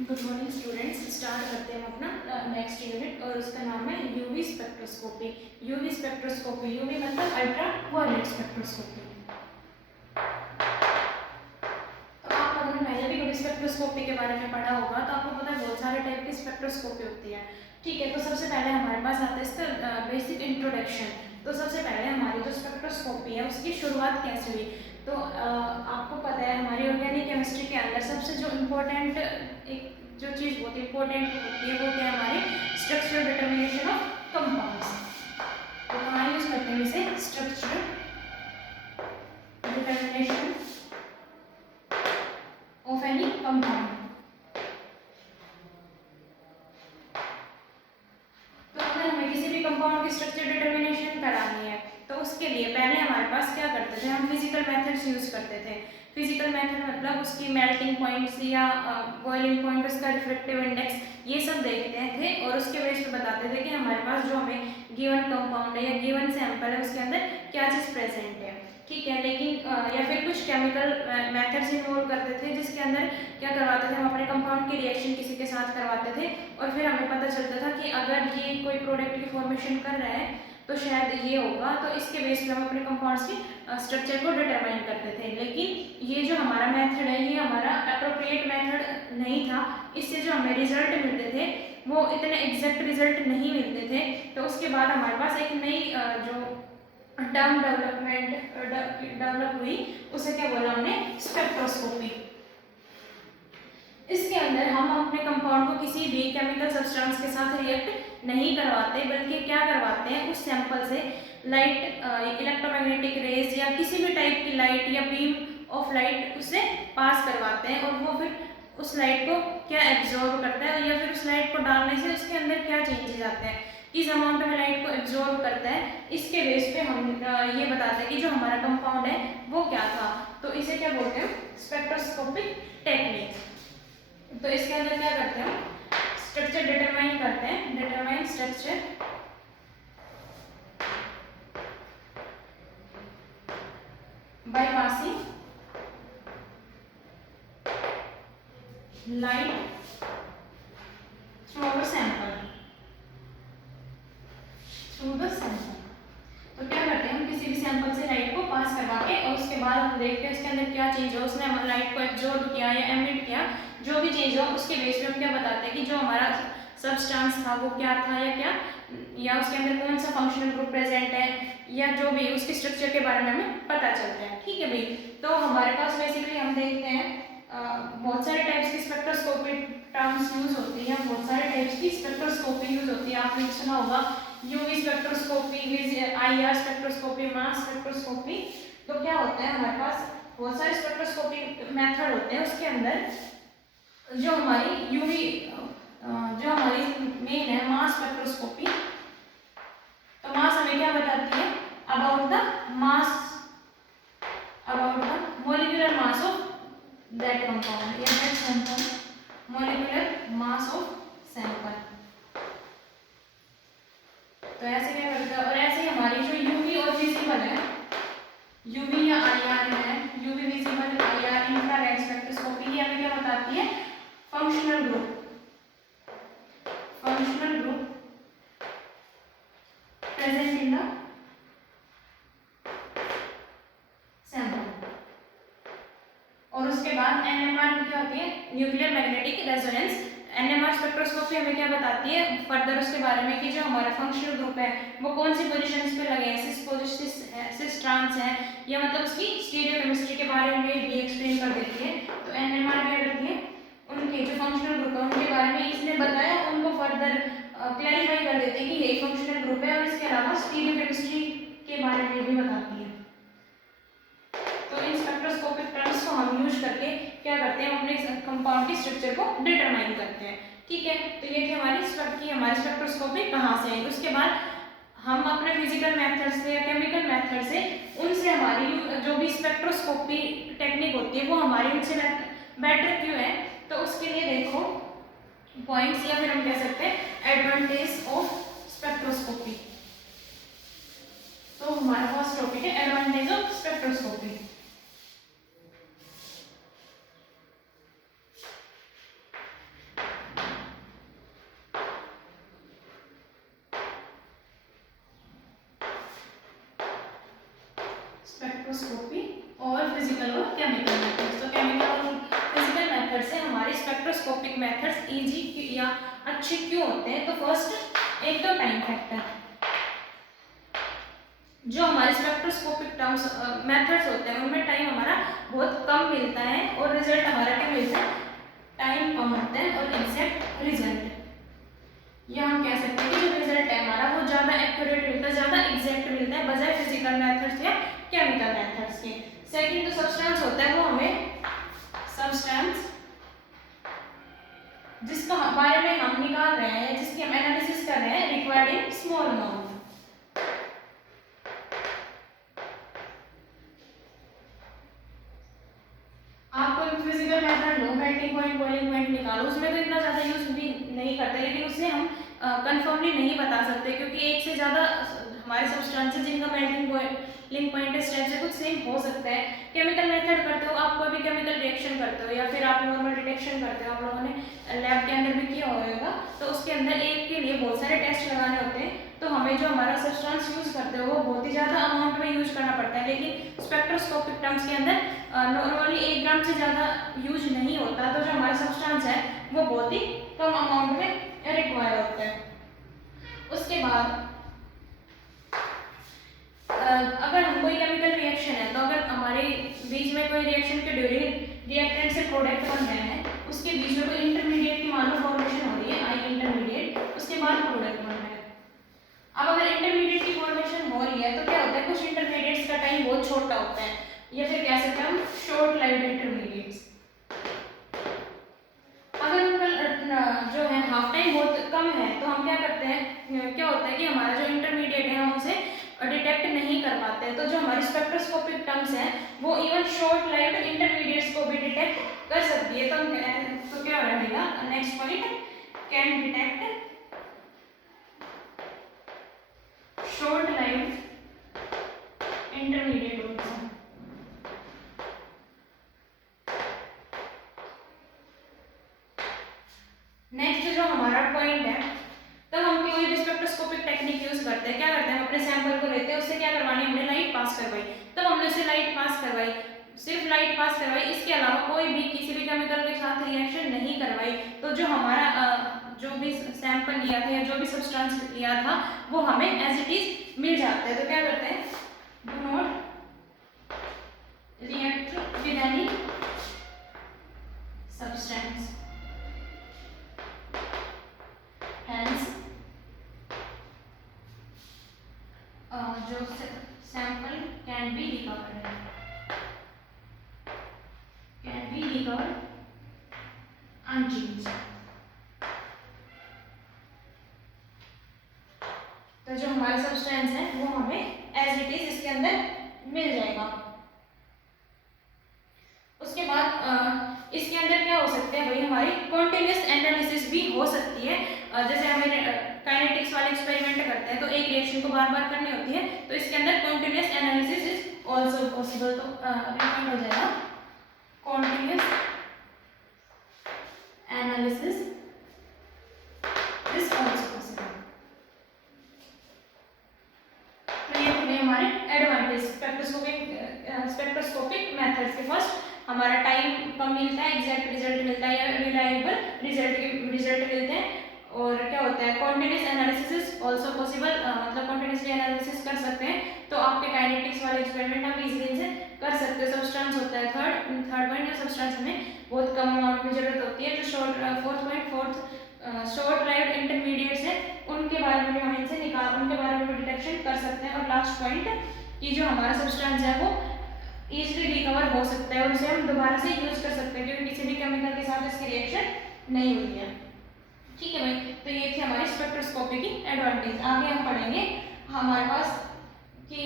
Good morning students. Start करते हैं हम अपना नेक्स्ट यूनिट और उसका नाम है UV spectroscopy. UV spectroscopy, UV मतलब अल्ट्रा वायलेट स्पेक्ट्रोस्कोपी। तो आप लोगों ने पहले भी कभी स्पेक्ट्रोस्कोपी के बारे में पढ़ा होगा, तो आपको पता है बहुत सारे टाइप की स्पेक्ट्रोस्कोपी होती है। ठीक है, तो सबसे पहले हमारे पास आता है इसका बेसिक इंट्रोडक्शन। तो सबसे पहले हमारी जो स्पेक्ट्रोस्कोपी है उसकी शुरुआत कैसे हुई। तो आपको पता है हमारी ऑर्गेनिक केमिस्ट्री के अंदर सबसे जो इम्पोर्टेंट एक जो चीज़ बहुत इंपॉर्टेंट होती है वो क्या है, हमारी स्ट्रक्चरल डिटर्मिनेशन ऑफ कंपाउंड्स। तो कहाँ यूज करते हैं इसे, structural determination of any compound. तो अगर हमें किसी भी कंपाउंड की स्ट्रक्चर डिटर्मिनेशन करानी है तो उसके लिए पहले हमारे पास क्या करते थे, हम फिजिकल मेथड्स यूज करते थे। फिजिकल मेथड मतलब उसकी मेल्टिंग पॉइंट्स या बॉइलिंग पॉइंट, उसका रिफ्रैक्टिव इंडेक्स, ये सब देखते थे और उसके बेस पे बताते थे कि हमारे पास जो हमें गिवन कंपाउंड है या गिवन सैंपल है उसके अंदर क्या चीज़ प्रेजेंट है। ठीक है, लेकिन या फिर कुछ केमिकल मेथड्स इन्वॉल्व करते थे जिसके अंदर क्या करवाते थे, हम अपने कंपाउंड की रिएक्शन किसी के साथ करवाते थे और फिर हमें पता चलता था कि अगर ये कोई प्रोडक्ट की फॉर्मेशन कर रहा है तो शायद ये होगा, तो इसके बेस पे हम अपने कंपाउंड्स के स्ट्रक्चर को डिटरमाइन करते थे। लेकिन ये जो हमारा मेथड है ये हमारा अप्रोप्रिएट मेथड नहीं था। इससे जो हमें रिजल्ट मिलते थे वो इतने एग्जैक्ट रिजल्ट नहीं मिलते थे। तो उसके बाद हमारे पास एक नई जो टर्म डेवलप हुई, उसे क्या बोला हमने, स्पेक्ट्रोस्कोपी। इसके अंदर हम अपने कंपाउंड को किसी भी केमिकल सब्सटेंस के साथ रिएक्ट नहीं करवाते, बल्कि क्या करवाते हैं, उस सैंपल से लाइट, इलेक्ट्रोमैग्नेटिक रेज या किसी भी टाइप की लाइट या बीम ऑफ लाइट उससे पास करवाते हैं और वो फिर उस लाइट को क्या एब्जॉर्ब करता है या फिर उस लाइट को डालने से उसके अंदर क्या चेंजेस आते हैं, किस अमाउंट में लाइट को एब्जॉर्ब करता है, इसके बेस पे हम ये बताते हैं कि जो हमारा कंपाउंड है वो क्या था। तो इसे क्या बोलते हैं, स्पेक्ट्रोस्कोपिक टेक्निक। तो इसके अंदर क्या करते हैं, स्ट्रक्चर डिटरमाइन करते हैं, determine structure by passing light through our sample, through the sample. तो क्या करते हैं, हम किसी भी सैंपल से लाइट को पास करवा के और उसके बाद हम देखते हैं उसके अंदर क्या चेंज हो, उसने हमारी लाइट को एब्जॉर्ब किया या एमिट किया, जो भी चेंज हो उसके बेस पे हम क्या बताते हैं कि जो हमारा सब्सटेंस था वो क्या था या उसके अंदर कौन सा फंक्शनल ग्रुप प्रेजेंट है या जो भी उसके स्ट्रक्चर के बारे में हमें पता चलता है। ठीक है भाई, तो हमारे पास बेसिकली हम देखते हैं बहुत सारे टाइप्स की स्पेक्ट्रोस्कोपी टर्म्स यूज होती है, बहुत सारे टाइप्स की स्पेक्ट्रोस्कोपी यूज होती है। आपने सुना होगा UV spectroscopy, IR spectroscopy, mass spectroscopy. तो क्या होता है, हमारे पास बहुत सारे स्पेक्ट्रोस्कोपी मेथड होते हैं। उसके अंदर जो हमारी यूवी जो हमारी मेन है मास स्पेक्ट्रोस्कोपी। तो मास हमें क्या बताती है, about the molecular mass of that compound या that sample, molecular mass of sample. तो ऐसे क्या करता है, और ऐसे ही हमारी जो यूवी और विजिबल है, यूवी या आईआर है, UV visible, IR, infrared spectroscopy, ये हमें क्या बताती है, functional group present in the sample। और उसके बाद एनएमआर क्या होती है, nuclear magnetic resonance. NMR spectroscopy हमें क्या बताती है फर्दर उसके बारे में कि जो हमारा फंक्शनल ग्रुप है वो कौन सी पोजीशंस पे लगे हैं, सिस ट्रांस है, या मतलब उसकी स्टीरियोकेमिस्ट्री के बारे में भी एक्सप्लेन कर देती है। तो एनएमआर क्या करती है, उनके जो फंक्शनल ग्रुप है उनके बारे में इसने बताया, उनको फर्दर क्लैरिफाई कर देते हैं कि यही फंक्शनल ग्रुप है, और इसके अलावा स्टीरियोकेमिस्ट्री के बारे में भी बताती है। तो इन स्पेक्ट्रोस्कोपिक टर्म्स को हम यूज करके क्या करते हैं, अपने कंपाउंड के स्ट्रक्चर को डिटरमाइन करते हैं। ठीक है, तो ये थी हमारी स्पेक्ट्रोस्कोपी कहाँ से आई। उसके बाद हम अपने फिजिकल मेथड से या केमिकल मेथड से उनसे हमारी जो भी स्पेक्ट्रोस्कोपी टेक्निक होती है वो हमारी उनसे बेटर क्यों है। तो उसके लिए देखो पॉइंट्स, या फिर हम कह सकते हैं एडवांटेज ऑफ स्पेक्ट्रोस्कोपी। तो हमारा फर्स्ट टॉपिक है एडवांटेज ऑफ स्पेक्ट्रोस्कोपी। स्पेक्ट्रोस्कोपी और फिजिकल और केमिकल मेथड्स। तो केमिकल और फिजिकल मेथड से हमारे स्पेक्ट्रोस्कोपिक मेथड्स इजी या अच्छे क्यों होते हैं? तो फर्स्ट एक तो टाइम फैक्टर, जो हमारे स्पेक्ट्रोस्कोपिक टर्म्स मेथड्स होते हैं उनमें टाइम हमारा बहुत कम मिलता है और रिजल्ट हमारा क्या मिलता है? टाइम कम होता है और एग्जैक्ट रिजल्ट, या हम कह सकते हैं कि जो रिजल्ट है हमारा वो ज़्यादा एक्यूरेट मिलता है, ज़्यादा एग्जैक्ट मिलता है बजाय फिजिकल मेथड्स या केमिकल मेथड्स के। सेकंड जो सब्सटेंस होता है वो हमें सब्सटेंस जिसका बारे में हम निकाल रहे हैं, जिसकी हम एनालिसिस कर रहे हैं, रिक्वायर्ड इन स्मॉल अमाउंट। आप कोई फिजिकल मेथड लो, मेल्टिंग पॉइंट, बॉइलिंग पॉइंट निकालो, उसमें तो इतना ज़्यादा यूज भी नहीं करते, लेकिन उससे हम कंफर्मली नहीं बता सकते क्योंकि एक से ज़्यादा हमारे सब्सटेंसेस जिनका मेल्टिंग पॉइंट इस टाइप से कुछ सेम हो सकता है। केमिकल मेथड करते हो, आप कोई भी केमिकल रिएक्शन करते हो या फिर आप नॉर्मल डिटेक्शन करते हो, आप लोगों ने लैब के अंदर भी किया होगा, तो उसके अंदर एक के लिए बहुत सारे टेस्ट लगाने होते हैं, तो हमें जो हमारा सब्सटेंस यूज करते हो वो बहुत ही ज़्यादा अमाउंट में यूज करना पड़ता है। लेकिन स्पेक्ट्रोस्कोपिक टर्म्स के अंदर नॉर्मली 1 ग्राम से ज़्यादा यूज नहीं होता, तो जो हमारा सब्सटेंस है वो बहुत ही कम अमाउंट में रिक्वायर होता है। उसके बाद अगर हम कोई केमिकल रिएक्शन है, तो अगर हमारे बीच में कोई रिएक्शन के ड्यूरिंग रिएक्टेंट से प्रोडक्ट बन रहे हैं, उसके बीच में कोई इंटरमीडिएट की मान लो फॉर्मेशन हो रही है, आई इंटरमीडिएट, उसके बाद प्रोडक्ट बन रहा है। अब अगर इंटरमीडिएट की फॉर्मेशन हो रही है तो क्या होता है, कुछ इंटरमीडिएट्स का टाइम बहुत छोटा होता है, या फिर कह सकते हैं हम शॉर्ट लाइव्ड इंटरमीडिएट्स। अगर उनका जो है हाफ टाइम बहुत कम है, तो हम क्या करते हैं, क्या होता है कि हमारा जो इंटरमीडिएट है हम उसे डिटेक्ट नहीं कर पाते हैं, तो जो हमारी स्पेक्ट्रोस्कोपिक टर्म्स हैं वो इवन शॉर्ट लाइव्ड इंटरमीडिएट्स को भी डिटेक्ट कर सकती है। तो क्या रहेगा next point, can detect short lived intermediate also. Next जो हमारा पॉइंट है, तब हम कोई भी स्पेक्ट्रोस्कोपिक टेक्निक यूज करते हैं, क्या करते हैं, हम अपने सैंपल को लेते हैं, उससे क्या करवानी, हमने लाइट पास करवाई, तब हमने उसे लाइट पास करवाई, सिर्फ लाइट पास करवाई, इसके अलावा कोई भी किसी भी केमिकल के साथ रिएक्शन नहीं करवाई, तो जो हमारा जो भी सैंपल लिया था या जो भी सब्सटेंस लिया था वो हमें एज इट इज मिल जाता है। तो क्या करते हैं, do not react with any substance, hence जो sample can be recovered unchanged. तो जो हमारा सब्सटेंस है वो हमें एज इट इज इसके अंदर मिल जाएगा। उसके बाद इसके अंदर क्या हो सकते हैं भाई, हमारी कॉन्टिन्यूस एनालिसिस भी हो सकती है। जैसे हमें काइनेटिक्स वाले एक्सपेरिमेंट करते हैं तो एक रिएक्शन को बार बार करनी होती है, तो इसके अंदर continuous analysis is also possible. तो अभी हो जाएगा continuous analysis is also possible. तो ये थे हमारे एडवांटेज स्पेक्ट्रोस्कोपिक मेथड्स के। फर्स्ट, हमारा टाइम कम मिलता है, एग्जैक्ट रिजल्ट मिलता है या रिलायबल रिजल्ट मिलते हैं। और क्या होता है, कॉन्टिन्यूस एनालिसिस आल्सो पॉसिबल, मतलब कॉन्टिन्यूसली एनालिसिस कर सकते हैं, तो आपके काइनेटिक्स वाले एक्सपेरिमेंट आप इजीली से कर सकते हो। सब्सटेंस होता है थर्ड पॉइंट, सब्सटेंस हमें बहुत कम अमाउंट में जरूरत होती है। जो फोर्थ शॉर्ट लाइव्ड इंटरमीडिएट्स है उनके बारे में भी हम उनके बारे में डिटेक्शन कर सकते हैं। और लास्ट पॉइंट कि जो हमारा सब्सटेंस है वो इजीली रिकवर हो सकता है और उसे हम दोबारा से यूज कर सकते हैं क्योंकि किसी भी केमिकल के साथ इसकी रिएक्शन नहीं हुई है। ठीक है भाई, तो ये थी हमारी स्पेक्ट्रोस्कोपी की एडवांटेज। आगे हम पढ़ेंगे हमारे पास कि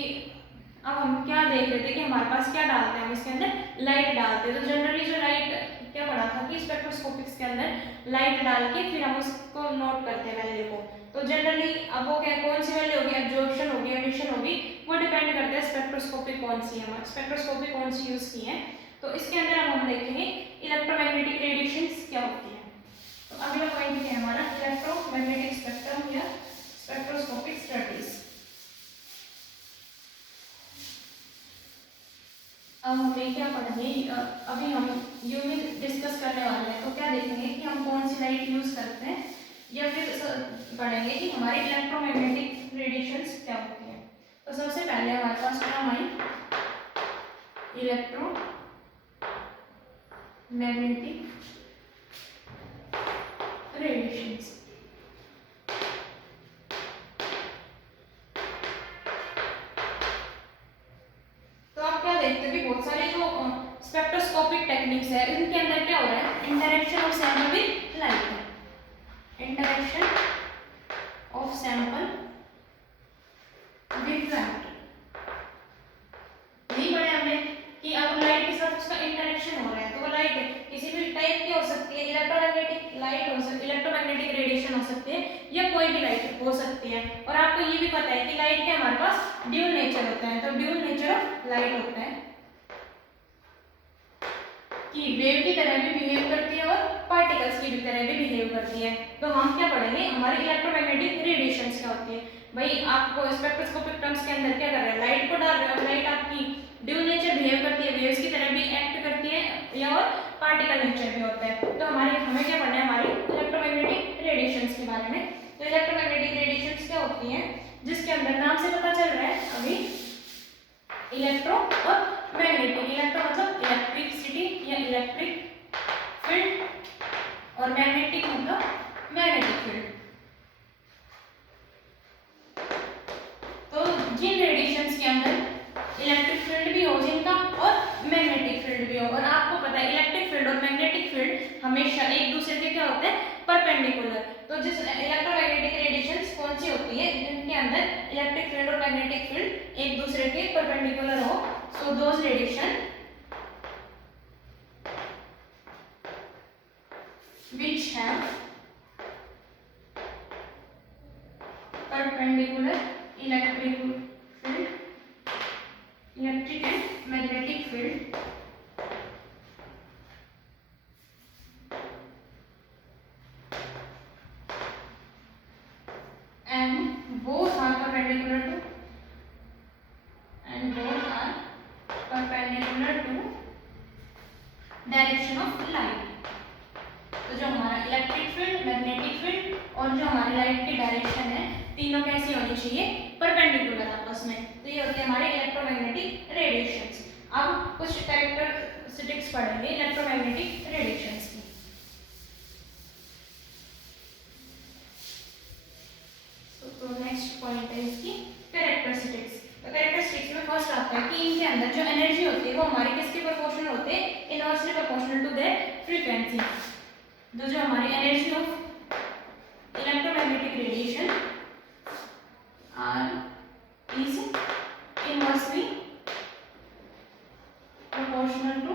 अब हम क्या देख रहे थे कि हमारे पास क्या डालते हैं, हम इसके अंदर लाइट डालते हैं। तो जनरली जो लाइट क्या पढ़ा था कि स्पेक्ट्रोस्कोपिक्स के अंदर लाइट डाल के फिर हम उसको नोट करते हैं वैल्यू को। तो जनरली अब वो क्या, कौन सी वैल्यू होगी, एब्जॉर्प्शन होगी, एमिशन होगी, वो डिपेंड करता है स्पेक्ट्रोस्कोपी कौन सी है, स्पेक्ट्रोस्कोपी कौन सी यूज की है। तो इसके अंदर अब हम देखेंगे इलेक्ट्रोमैग्नेटिक रेडिएशंस क्या होती है। तो अगला पॉइंट है हमारा इलेक्ट्रोमैग्नेटिक स्पेक्ट्रम या स्पेक्ट्रोस्कोपिक स्टडीज। पढ़ेंगे, अभी हम यूवी डिस्कस करने वाले हैं, तो क्या देखेंगे कि हम कौन सी लाइट यूज़ करते हैं, या फिर पढ़ेंगे कि हमारी इलेक्ट्रोमैग्नेटिक रेडिएशंस क्या होती हैं। तो सबसे पहले हमारे पास टर्म आई इलेक्ट्रो मैग्नेटिक रेडिएशंस। तो आप क्या देखते हो कि बहुत सारे जो स्पेक्ट्रोस्कोपिक टेक्निक्स है, इनके अंदर क्या हो रहा है, interaction of sample with light, interaction of sample with light. नहीं पढ़े हमने कि अब लाइट के साथ उसका इंटरेक्शन हो रहा है, तो वो लाइट किसी भी टाइप की हो सकती है, इलेक्ट्रोमैग्नेटिक लाइट हो सकती है, इलेक्ट्रोमैग्नेटिक रेडिएशन हो सकती है, या कोई भी लाइट हो सकती है। और आपको ये भी पता है कि लाइट के हमारे पास ड्यूल नेचर होता है, तो ड्यूल नेचर ऑफ लाइट होता है कि वेव की तरह भी बिहेव करती है और पार्टिकल्स की भी तरह भी बिहेव करती है। तो हम क्या पढ़ेंगे, हमारी इलेक्ट्रोमैग्नेटिक रेडिएशंस क्या होती है। भाई आपको स्पेक्ट्रोस्कोपिक टर्म्स के अंदर क्या कर रहा है, लाइट को डाल रहे हो, लाइट आपकी ड्यूल नेचर बिहेव करती है, वेव्स की तरह भी एक्ट करती है, या और पार्टिकल नेचर भी होता है। तो हमें क्या पढ़ना है, हमारी इलेक्ट्रोमैग्नेटिक रेडिएशंस के बारे में। तो इलेक्ट्रोमैग्नेटिक रेडिएशंस क्या होती हैं, जिसके अंदर नाम से पता चल रहा है अभी इलेक्ट्रो और मैग्नेटिक। इलेक्ट्रो मतलब इलेक्ट्रिसिटी या इलेक्ट्रिक फील्ड, और मैग्नेटिक मतलब मैग्नेटिक फील्ड। तो जिन रेडिएशंस के अंदर इलेक्ट्रिक फील्ड भी हो जिनका, और मैग्नेटिक फील्ड भी हो, और आपको पता है इलेक्ट्रिक फील्ड और मैग्नेटिक फील्ड हमेशा एक दूसरे के क्या होते हैं, परपेंडिकुलर। तो जिस इलेक्ट्रोमैग्नेटिक रेडिएशंस कौन सी होती है, जिनके अंदर इलेक्ट्रिक फील्ड और मैग्नेटिक फील्ड एक दूसरे के परपेंडिकुलर हो, so those radiation which have perpendicular electric field, electric and magnetic field, and both are perpendicular to direction of light. तो जो हमारा इलेक्ट्रिक फील्ड, मैग्नेटिक फील्ड और जो हमारी लाइट की डायरेक्शन है, तीनों कैसी होनी चाहिए, परपेंडिकुलर आपस में। तो ये होते हैं हमारे इलेक्ट्रोमैग्नेटिक रेडिएशंस। अब कुछ कैरेक्टरिस्टिक्स पढ़ेंगे इलेक्ट्रोमैग्नेटिक रेडिएशंस की। तो नेक्स्ट पॉइंट है इसकी कैरेक्टरिस्टिक्स। तो कैरेक्टरिस्टिक्स में फर्स्ट आता है कि इनके अंदर जो एनर्जी होती है वो हमारी किसके प्रोपोर्शनल होते हैं, inversely proportional to their frequency. जो हमारी energy of electromagnetic radiation are is inversely proportional to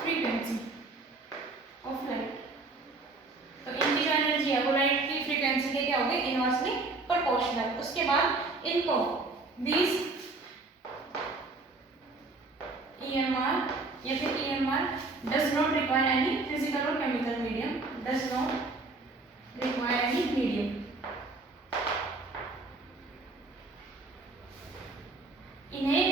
frequency of light. तो इनकी जो एनर्जी है वो लाइट की फ्रीक्वेंसी के क्या होगी, इनवर्सली प्रोपोर्शनल। उसके बाद इनको दिस EMR या फिर EMR does not require any physical or chemical medium, does not require any medium। इन्हें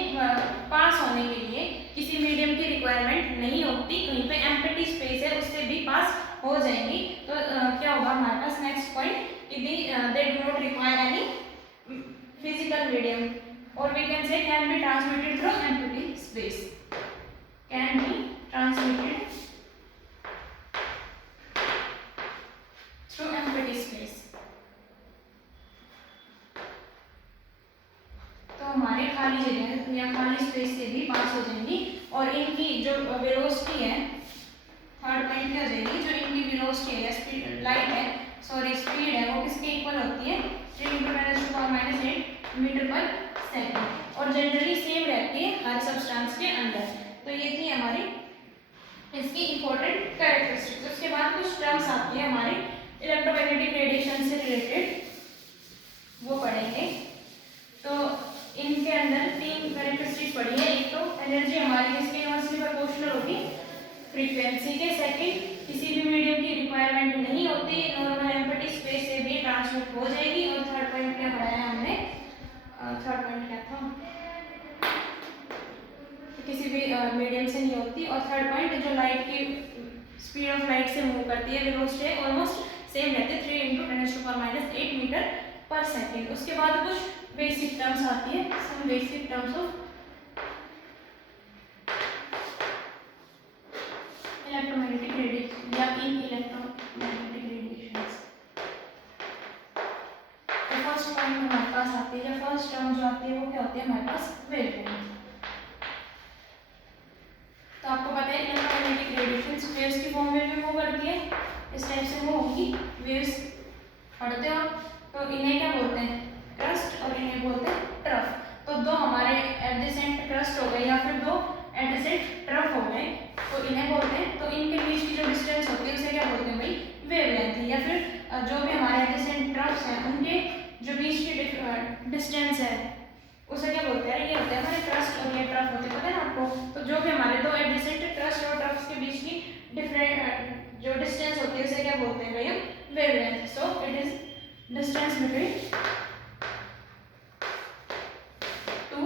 पास होने के लिए किसी मीडियम की रिक्वायरमेंट नहीं होती, कहीं पे एम्प्टी स्पेस है उससे भी पास हो जाएंगी। तो क्या होगा हमारे पास next point, they do not require any physical medium, और we can say can be transmitted through empty space, can be transmitted through empty space. तो हमारे खाली जगह या खाली स्पेस से भी पास हो जाएंगी, और इनकी जो वेलोसिटी है, थर्ड पॉइंट क्या हो जाएगी, जो इनकी वेलोसिटी है, स्पीड लाइट है, सॉरी स्पीड है, वो किसके इक्वल होती है, 3 × 10⁻⁸ मीटर पर सेकंड, और जनरली सेम रहती है हर सब्सटेंस के अंदर। तो ये थी हमारी इसकी इंपॉर्टेंट कैरेक्टरिस्टिक्स। उसके बाद कुछ टर्म्स आती है हमारी इलेक्ट्रोमैग्नेटिक रेडिएशन से रिलेटेड, वो पढ़ेंगे। तो इनके अंदर 3 कैरेक्टरिस्टिक्स पढ़ी है। एक तो एनर्जी हमारी किसके इनवर्सली प्रोपोर्शनल होगी, फ्रीक्वेंसी के। सेकंड, किसी भी मीडियम की रिक्वायरमेंट नहीं होती, नॉर्मल एम्प्टी स्पेस से भी ट्रांसमिट हो जाएगी। और थर्ड पॉइंट क्या पढ़ाया हमने, थर्ड पॉइंट क्या था, मीडियम से नहीं होती। और थर्ड पॉइंट, जो लाइट की स्पीड ऑफ लाइट से मूव करती है वेलोसिटी ऑलमोस्ट सेम रहती है, 3 × 10⁻⁸ मीटर पर सेकेंड। उसके बाद कुछ बेसिक टर्म्स आती है, some basic terms of electromagnetic radiation या इन इलेक्ट्रोमैग्नेटिक रेडिएशंस। तो फर्स्ट पॉइंट हमारे पास आती है, फर्स्ट टर्म जो आती है वो क्या होती है हमारे पास, वेवलेंथ। तो आपको पता है इलेक्ट्रोमैग्नेटिक रेडिएशंस वेव्स की फॉर्म में भी मूव करती है, इस टाइप से मूव होगी वेव्स, पढ़ते हो। तो इन्हें क्या बोलते हैं, क्रस्ट, और इन्हें बोलते हैं ट्रफ। तो दो हमारे एडजेसेंट क्रस्ट हो गए या फिर दो एडजेसेंट ट्रफ हो गए, तो इन्हें बोलते हैं। तो इनके बीच की जो डिस्टेंस होती है उसे क्या बोलते हैं भाई, वेवलेंथ। या फिर जो भी हमारे एडजेसेंट ट्रफ्स हैं उनके जो बीच की डिस्टेंस है उसे क्या बोलते हैं, ये होते हैं हमारे क्रस्ट और ये ट्रफ होते हैं, पता है ना आपको। तो जो भी हमारे दो एडजेसेंट क्रस्ट और ट्रफ्स के बीच की डिफरेंट जो डिस्टेंस होती है उसे क्या बोलते हैं भाई, हम wavelength. So it is distance between two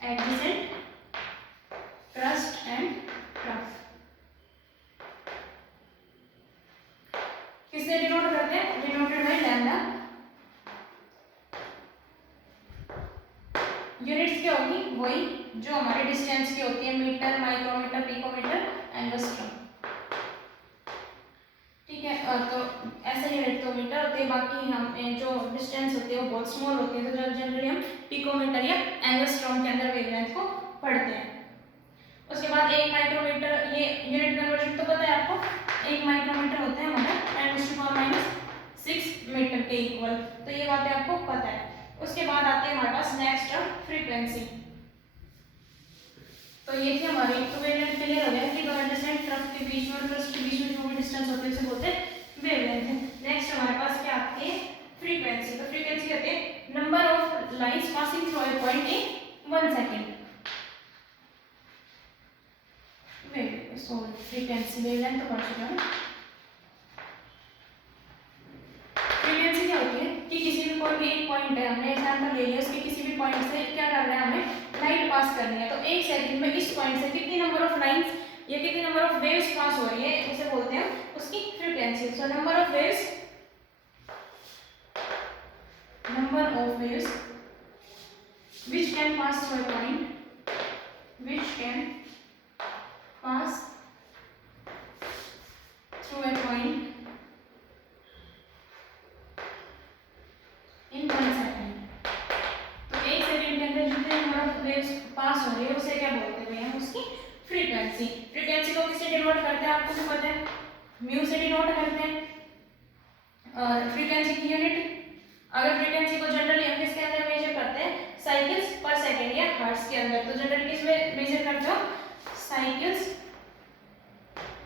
adjacent crust and trough. किससे डिनोट करते हैं, डिनोटेड बाय लैम्डा। यूनिट्स क्या होगी, वही जो हमारे डिस्टेंस की होती है, मीटर, माइक्रोमीटर, पिकोमीटर, एंगस्ट्रॉम, ठीक है। तो ऐसे यूनिट तो मीटर होते हैं, बाकी हम जो डिस्टेंस होती है वो बहुत स्मॉल होती है, तो जनरली हम पिकोमीटर या एंगस्ट्रॉम के अंदर वेवलेंथ को पढ़ते हैं। उसके बाद एक माइक्रोमीटर, ये यूनिट कन्वर्जन तो पता है आपको, एक माइक्रोमीटर होता है हमारा 10⁻⁶ मीटर के इक्वल, तो ये बातें आपको पता है। उसके बाद आते हैं हमारे पास नेक्स्ट टर्म, फ्रीक्वेंसी। तो ये थी हमारी, तो वेवलेंथ क्लियर हो गया कि दो एडजेसेंट ट्रफ के बीच में और क्रस्ट के बीच में जो भी डिस्टेंस होती है उसे बोलते हैं वेवलेंथ। नेक्स्ट हमारे पास क्या आती है, फ्रीक्वेंसी। तो फ्रीक्वेंसी कहते हैं number of lines passing through a point in 1 second. Frequency, wavelength तो पढ़ चुके हैं। फ्रीक्वेंसी क्या होती है कि किसी भी कोई भी एक पॉइंट है, हमने एग्जांपल ले लिया, उसके किसी भी पॉइंट से क्या करना है, हमें लाइट पास करनी है। तो एक सेकंड में इस पॉइंट से कितनी नंबर ऑफ लाइंस या कितनी नंबर ऑफ वेव्स पास हो रही है उसे बोलते हैं उसकी frequency. So number of waves which can pass through a point, which can pass through a point in 1 second. तो एक सेकंड के अंदर जितने नंबर ऑफ वेव्स पास हो रही है उसे क्या बोलते हैं, उसकी फ्रीक्वेंसी। फ्रीक्वेंसी को किससे डिनोट करते हैं आपको भी पता है, म्यू से डिनोट करते हैं। और फ्रीक्वेंसी की यूनिट, अगर फ्रीक्वेंसी को जनरली हम किसके अंदर मेजर करते हैं, साइकिल्स पर सेकंड या हर्ट्ज के अंदर। तो जनरली किस में मेजर करते हो, साइकिल्स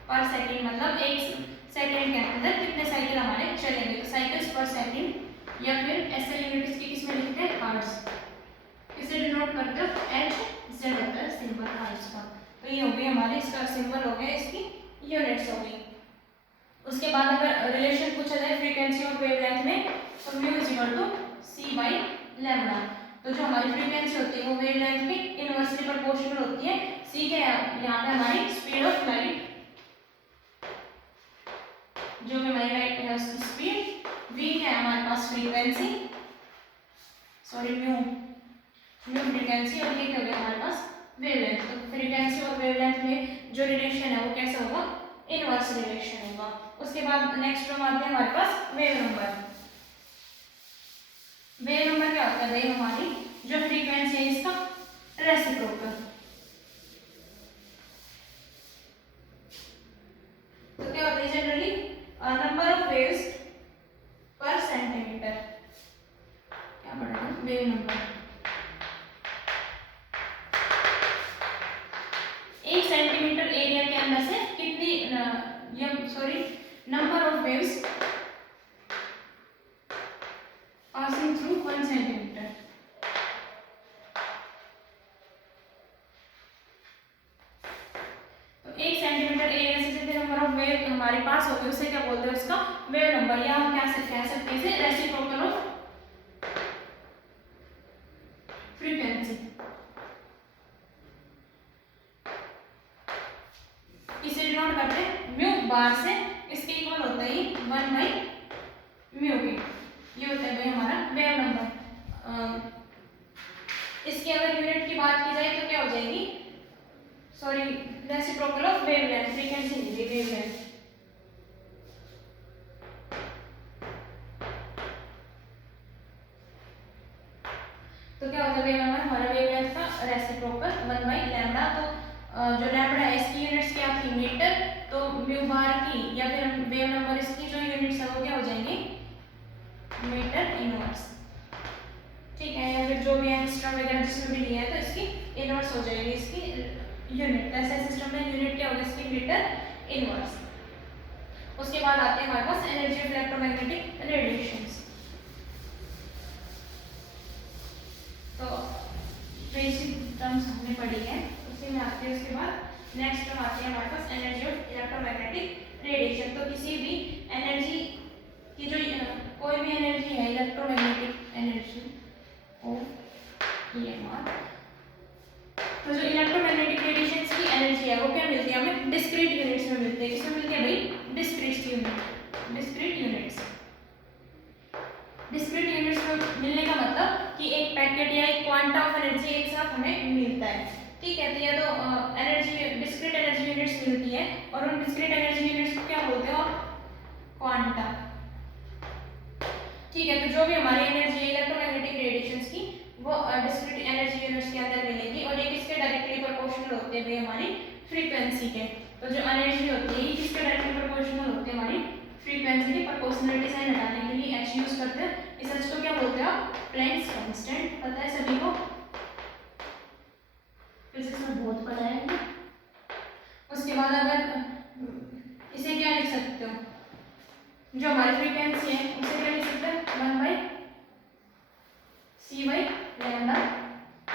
पर सेकंड, मतलब एक सेकंड के अंदर कितने साइकिल हमारे चलेंगे, तो साइकिल्स पर सेकंड। या फिर ऐसे यूनिट इसकी किस में लिखते हैं, हर्ट्ज। किसे डिनोट करते हो, Hz होता है सिंबल हर्ट्ज का। तो ये हो गई हमारी, इसका सिंबल हो गया, इसकी यूनिट्स हो गई। उसके बाद अगर रिलेशन पूछा जाए फ्रीक्वेंसी और वेवलेंथ में, तो mu is equal to c/λ। तो जो हमारी फ्रीक्वेंसी होती है वो वेवलेंथ की इनवर्सली प्रोपोर्शनल होती है। c क्या है यहाँ पे हमारी स्पीड ऑफ लाइट, जो भी हमारी लाइट है उसकी स्पीड, v क्या है हमारे पास फ्रीक्वेंसी, सॉरी म्यू फ्रीक्वेंसी, और ये क्या हो गया हमारे पास वेवलेंथ। तो फ्रीक्वेंसी और वेवलेंथ में जो रिलेशन है वो कैसा होगा, इनवर्स रिलेशन होगा। उसके बाद नेक्स्ट टर्म आते हैं हमारे पास वेव नंबर। वेव नंबर क्या होता है भाई, हमारी जो फ्रीक्वेंसी है इसका रेसिप्रोकल। तो क्या होता है जनरली, नंबर ऑफ वेव्स पर सेंटीमीटर, क्या पढ़ेगा, वेव नंबर। एक सेंटीमीटर एरिया के अंदर से कितनी number of waves passing through 1 centimetre. तो एक सेंटीमीटर एरिया से जितने नंबर ऑफ वेव हमारे पास होगी उसे क्या बोलते हैं, उसका वेव नंबर, या हम क्या कह सकते हैं रेसिप्रोकल ऑफ फ्रीक्वेंसी। करते हैं म्यू बार से इसके इक्वल होता है 1 बाई म्यू के। ये होता है भाई हमारा वेव नंबर। इसकी अगर यूनिट की बात की जाए तो क्या हो जाएगी, sorry reciprocal of wavelength, frequency नहीं वेवलेंथ। तो क्या होता है वेव नंबर हमारा वेवलेंथ का रेसिप्रोकल 1 बाई लैम्डा। तो जो लैम्डा है इसकी यूनिट्स क्या थी मीटर, तो म्यू बार की या फिर वेव नंबर इसकी जो यूनिट्स है वो क्या हो जाएंगी मीटर इनवर्स। ठीक है, या फिर जो भी एंगस्ट्रॉम वगैरह जिसमें भी लिया है तो इसकी इनवर्स हो जाएगी इसकी यूनिट। ऐसे सिस्टम में यूनिट क्या होगी इसकी मीटर इनवर्स। उसके बाद आते हैं हमारे पास एनर्जी ऑफ इलेक्ट्रोमैग्नेटिक रेडिएशंस। तो बेसिक टर्म्स हमने पढ़ी है, उसी में आते हैं। उसके बाद नेक्स्ट टर्म आती है हमारे पास एनर्जी ऑफ इलेक्ट्रोमैग्नेटिक रेडिएशन। तो किसी भी एनर्जी की जो कोई भी एनर्जी है इलेक्ट्रोमैग्नेटिक एनर्जी EMR, तो जो इलेक्ट्रोमैग्नेटिक रेडिएशंस की एनर्जी है वो क्या मिलती है हमें डिस्क्रीट यूनिट्स में मिलती है। किसमें मिलती है भाई discrete unit, discrete units. Discrete units में मिलने का मतलब कि एक पैकेट या एक क्वांटा ऑफ एनर्जी एक साथ हमें मिलता है। ठीक है, तो ये तो एनर्जी डिस्क्रीट एनर्जी यूनिट्स मिलती है और उन डिस्क्रीट एनर्जी यूनिट्स को क्या बोलते हो क्वांटा। ठीक है, तो जो भी हमारी एनर्जी है इलेक्ट्रोमैग्नेटिक रेडिएशंस की वो डिस्क्रीट एनर्जी यूनिट्स के अंदर मिलेगी और ये किसके डायरेक्टली प्रोपोर्शनल होते हैं भाई हमारी फ्रीक्वेंसी के। तो जो एनर्जी होती है किसके डायरेक्टली प्रोपोर्शनल होते हैं हमारी फ्रीक्वेंसी की। प्रोपोर्शनलिटी साइन हटाने के लिए h यूज करते हैं। इस h को क्या बोलते हैं प्लैंक्स कांस्टेंट, पता है सभी को, फिजिक्स में बहुत पढ़ा है। उसके बाद अगर इसे क्या लिख सकते हो, जो हमारी फ्रीक्वेंसी है उसे क्या लिख सकते हैं 1 बाई c बाई लैम्डा।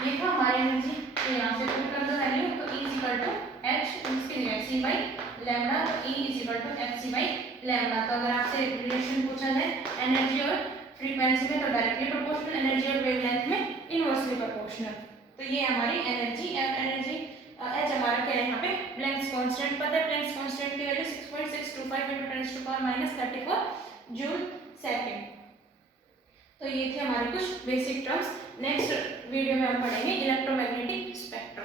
ये था हमारी एनर्जी, तो यहाँ से पुट कर दो वैल्यू, तो E इक्वल टू h, इसकी जगह c बाई लैम्डा, तो E equal to fc by lambda. तो अगर आपसे रिलेशन पूछा जाए एनर्जी और फ्रीक्वेंसी में तो डायरेक्टली प्रोपोर्शनल, एनर्जी और वेवलेंथ में इनवर्सली प्रोपोर्शनल। तो ये हमारी एनर्जी एनर्जी h हमारा क्या है यहाँ पे प्लैंक्स कांस्टेंट, पता है प्लैंक्स कांस्टेंट की वैल्यू 6.625 × 10⁻³ जूल सेकंड। तो ये थे हमारे कुछ बेसिक टर्म्स। नेक्स्ट वीडियो में हम पढ़ेंगे इलेक्ट्रोमैग्नेटिक स्पेक्ट्रम।